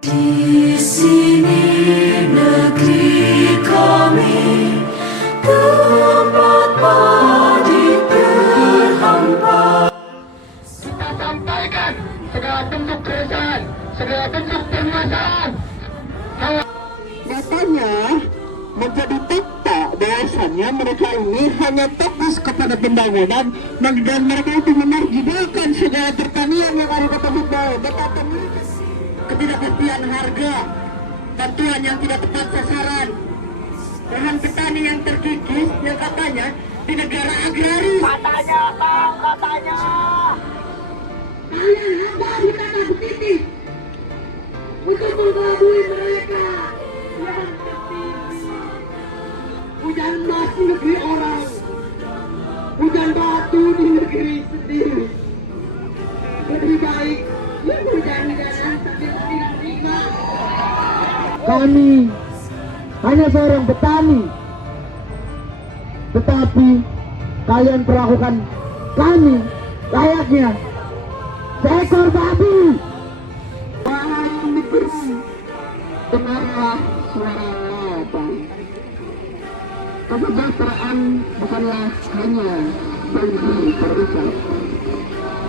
Di sini negeri kami, tempat padi terhampar. Kita sampaikan segala bentuk keresahan, segala bentuk permasalahan. Nyatanya menjadi fakta bahwasannya mereka ini hanya fokus kepada pembangunan dan mereka itu menargetkan segala pertanian yang ada di tempat bawah, betapa ketidakpastian harga, bantuan yang tidak tepat sasaran, lahan petani yang terkikis yang katanya di negara agraris. Katanya, Kang, katanya. Kalian hamba di tanah bukiti untuk mengelabui mereka yang tertipu. Hujan mas di negeri orang, hujan batu di negeri sendiri. Lebih baik hujan-hujanan sambil tidak nikmat. Kami hanya seorang petani, tetapi kalian perlakukan kami layaknya seekor babi. Wahai negeri, dengarlah suara lapang. Kesejahteraan bukanlah hanya bagi berusaha,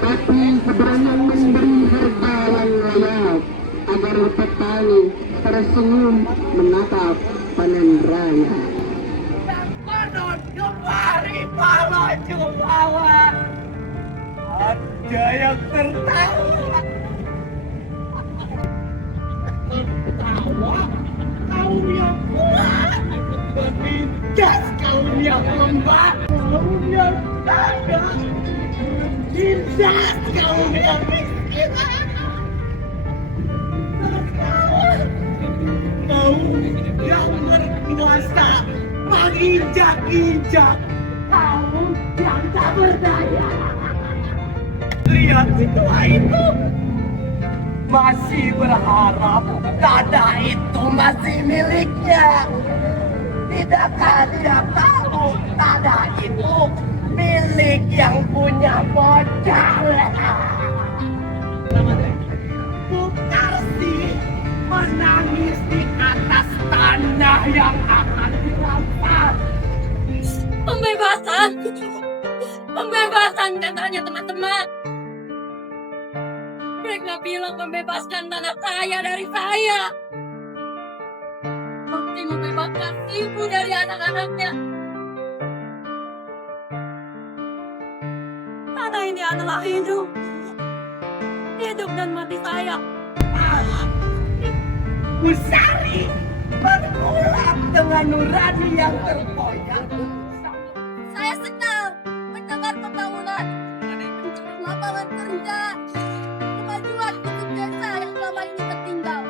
tapi sebenarnya memberi harga yang layak agar petani tersenyum menatap panen raya. Panon kemari panon jumawa, ada yang tertawa. Tertawa kaum yang kuat, menindas kaum yang lemah, kaum yang kaya, tindas kaum yang miskin. Kaum yang berkuasa menginjak-injak kaum yang tak berdaya. Lihat tua itu masih berharap tanah itu masih miliknya. Tidakkah dia tahu tanah itu milik yang punya modal? Bukarsi menangis di atas tanah yang akan dirampas. Pembebasan, pembebasan katanya teman-teman. Mereka bilang membebaskan tanah saya dari saya. Seperti membebaskan ibu dari anak-anaknya. Tanah ini adalah hidup. Hidup dan mati saya. Busari berulang dengan nurani yang terkoyak. Saya senang mendengar pembangunan, lapangan kerja, kemajuan untuk desa yang selama ini tertinggal.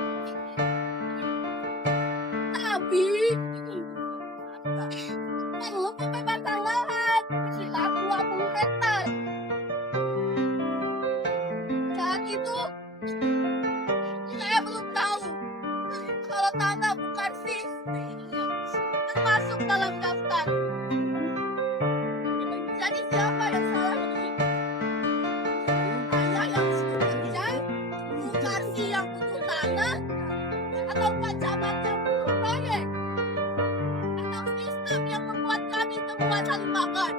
Tapi perlu pembebasan lahan sekitar 20 hektar. Saat itu saya belum tahu kalau tanah Bukarsi termasuk dalam daftar. Jadi siapa yang salah ini? Saya yang bekerja, Bukarsi yang butuh tanah, atau Pak Camat yang butuh proyek, atau sistem yang membuat kami semua saling makan?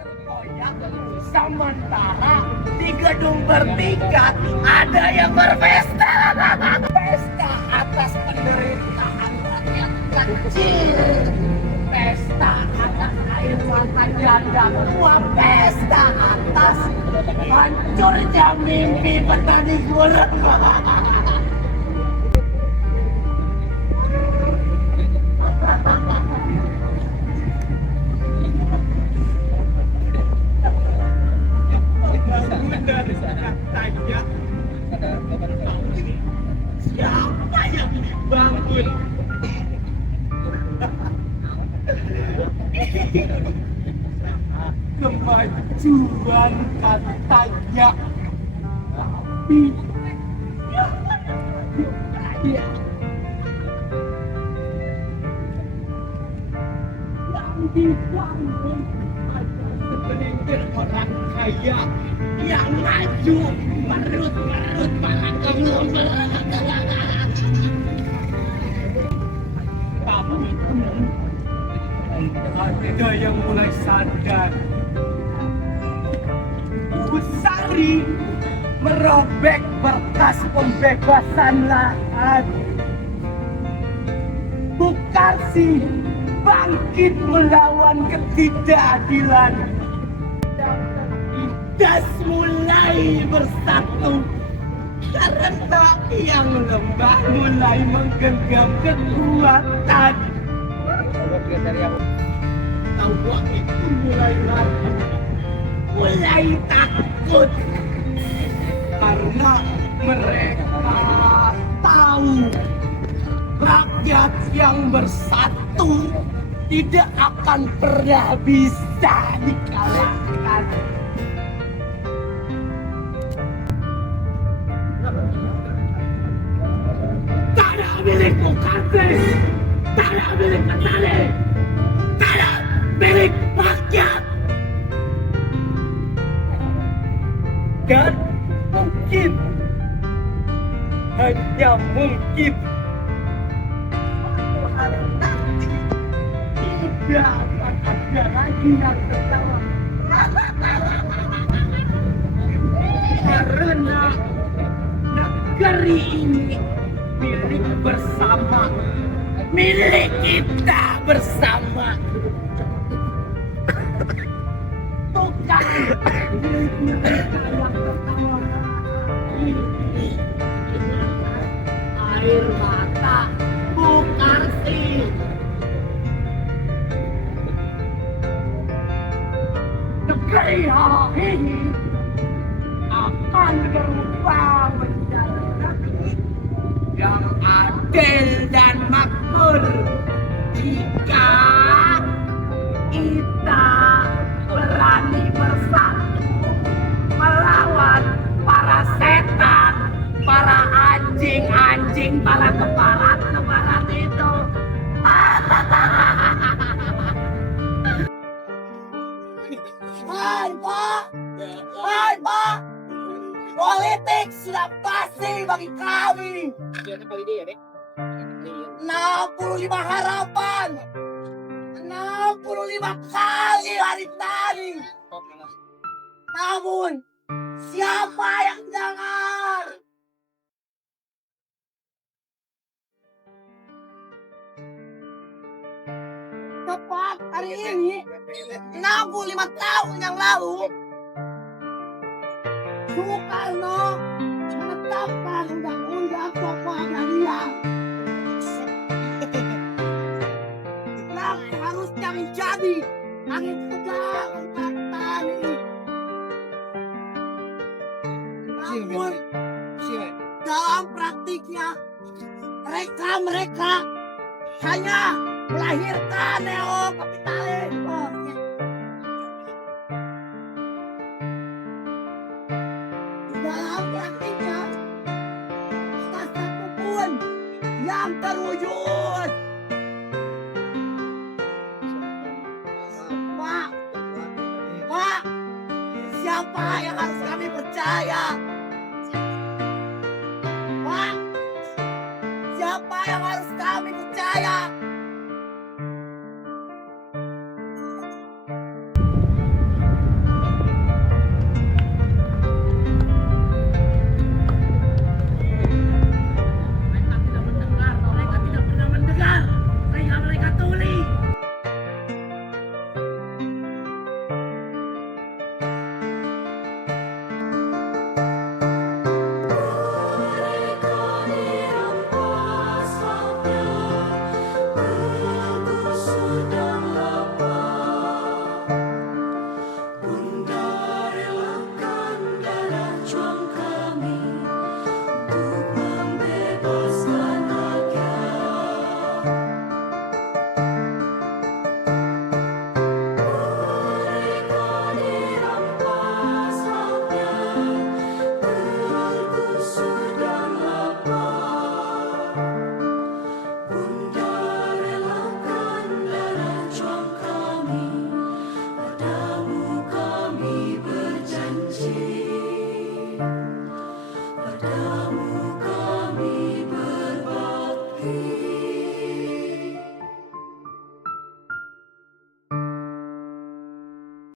Terkoyak sementara di gedung bertingkat ada yang berpesta. Pesta atas penderitaan rakyat kecil. Pesta atas air mata janda tua. Pesta atas hancurnya mimpi petani gurun. Siapa yang bangun? Kemajuan katanya. Tapi yang dibangun adalah segelintir orang kaya yang maju merut-merut para konglomerat. Tapi ada yang mulai sadar. Busari merobek berkas pembebasan lahan. Bukarsi bangkit melawan ketidakadilan. Dan terlintas mulai bersatu. Karena yang lemah mulai menggenggam kekuatan. Tawa itu mulai ragu, mulai takut. Karena mereka tahu rakyat yang bersatu tidak akan pernah bisa dikalahkan. Tanah milikku Kartis, tanah milik petani, tanah milik rakyat. Dan mungkin, hanya mungkin, suatu hari nanti tidak akan ada lagi yang tertawa. Karena negeri ini milik bersama, milik kita bersama. Bukan milik mereka yang tertawa. Ini air mata Bukarsi. Negeri ini akan berubah menjadi negeri yang adil dan makmur jika kita berani bersatu melawan para setan, para anjing-anjing, para keparat-keparat itu. Hai Pak, hai Pak, politik sudah pasti bagi kami. 65 harapan, 65 kali hari tadi. Namun siapa yang dengar? Tepat hari ini 65 tahun yang lalu Soekarno menetapkan undang-undang pokok agraria yang harusnya menjadi angin segar untuk petani. Namun dalam praktiknya mereka hanya melahirkan neokapitalisme. Dalam praktiknya tak satu pun yang terwujud. Pak, siapa yang harus kami percaya?